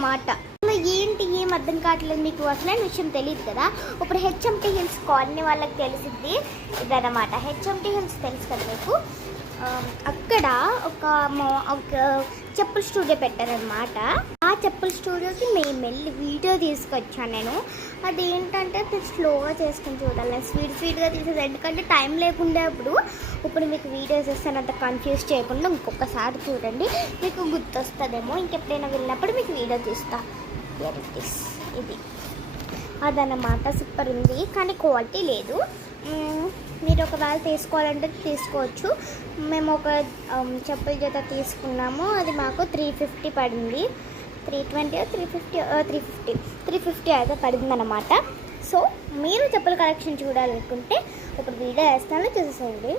అన్నమాట. ఏంటి ఏం అర్థం కావట్లేదు మీకు, అసలైన విషయం తెలియదు కదా. ఇప్పుడు హెచ్ఎంటీ హిల్స్ కాలనీ వాళ్ళకి తెలిసింది ఇదన్నమాట. హెచ్ఎంటీ హిల్స్ తెలుసు కదా మీకు. అక్కడ ఒక చెప్పుల స్టూడియో పెట్టారనమాట. ఆ చెప్పుల స్టూడియోకి మేము వెళ్ళి వీడియో తీసుకొచ్చాను నేను. అది ఏంటంటే మీరు స్లోగా చేసుకుని చూడాలి, స్పీడ్గా తీసేది, ఎందుకంటే టైం లేకుండా ఇప్పుడు మీకు వీడియోస్ ఇస్తాను. అంత కన్ఫ్యూజ్ చేయకుండా ఇంకొకసారి చూడండి, మీకు గుర్తొస్తుందేమో. ఇంకెప్పుడైనా వెళ్ళినప్పుడు మీకు వీడియో తీస్తా. ఇది అదన్నమాట. సూపర్ ఉంది కానీ క్వాలిటీ లేదు. మీరు ఒకవేళ తీసుకోవాలంటే తీసుకోవచ్చు. మేము ఒక చెప్పుల జత తీసుకున్నాము, అది మాకు 350 పడింది. 320 350 అయితే పడింది అన్నమాట. సో మీరు చెప్పుల కలెక్షన్ చూడాలనుకుంటే ఇప్పుడు వీడియో వేస్తాను, చూసేయండి.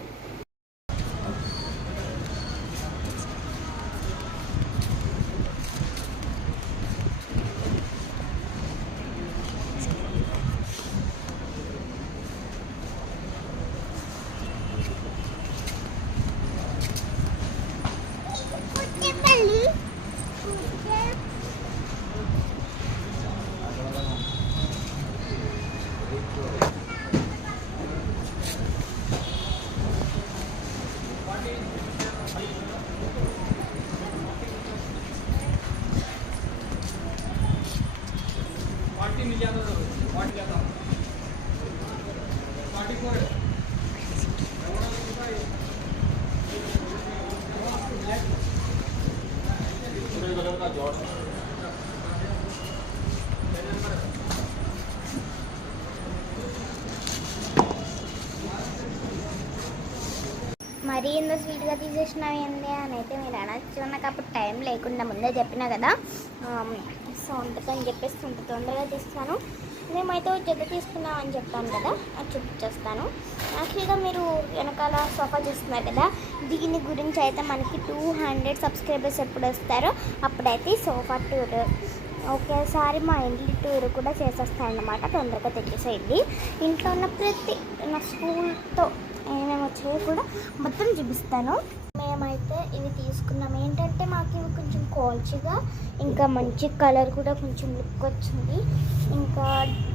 మరీ ఇంత స్వీట్గా తీసేసినావు ఏంటి అని అయితే మీరు అనొచ్చు. నాకు అప్పుడు టైం లేకుండా ముందే చెప్పినా కదా. సో అందుకని చెప్పేసి అంత తొందరగా తీస్తాను. మేమైతే జత తీసుకున్నాం అని చెప్పాను కదా, అది చూపించేస్తాను. యాక్చువల్గా మీరు వెనకాల సోఫా చూస్తున్నారు కదా, దీని గురించి అయితే మనకి 200 సబ్స్క్రైబర్స్ ఎప్పుడు వస్తారో అప్పుడైతే సోఫా టూర్ ఒకేసారి మా ఇంటి టూర్ కూడా చేసేస్తానన్నమాట. తొందరగా తెచ్చేసేయండి. ఇంట్లో ఉన్న ప్రతి నా స్కూల్తో ఏమేమి వచ్చాయో కూడా మొత్తం చూపిస్తాను. మేమైతే ఇవి తీసుకున్నాం. ఏంటంటే మాకు ఇవి కొంచెం క్వాలిటీగా, ఇంకా మంచి కలర్ కూడా కొంచెం లుక్ వచ్చింది, ఇంకా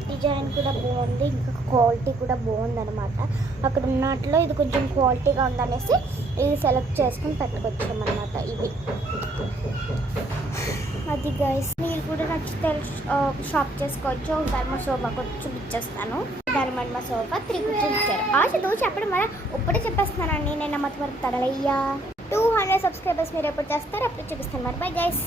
డిజైన్ కూడా బాగుంది, ఇంకా క్వాలిటీ కూడా బాగుందన్నమాట. అక్కడ ఉన్నట్లో ఇది కొంచెం క్వాలిటీగా ఉందనేసి ఇది సెలెక్ట్ చేసుకుని పెట్టుకొచ్చామన్నమాట. ఇది అది గైస్, మీరు కూడా నచ్చితే షాప్ చేసుకోవచ్చు. ధర్మ సోఫా కూడా చూపించేస్తాను. ధర్మ సోఫా 3 కూర్చొని ఇచ్చారు. ఆశతో చెప్పడం వల్ల ఇప్పుడే చెప్పేస్తున్నానండి. నేను మత వరకు తగలయ్యా. 200 సబ్స్క్రైబర్స్ మీరు ఎప్పుడు చేస్తారో అప్పుడు చూపిస్తాను. మరి బై గైస్.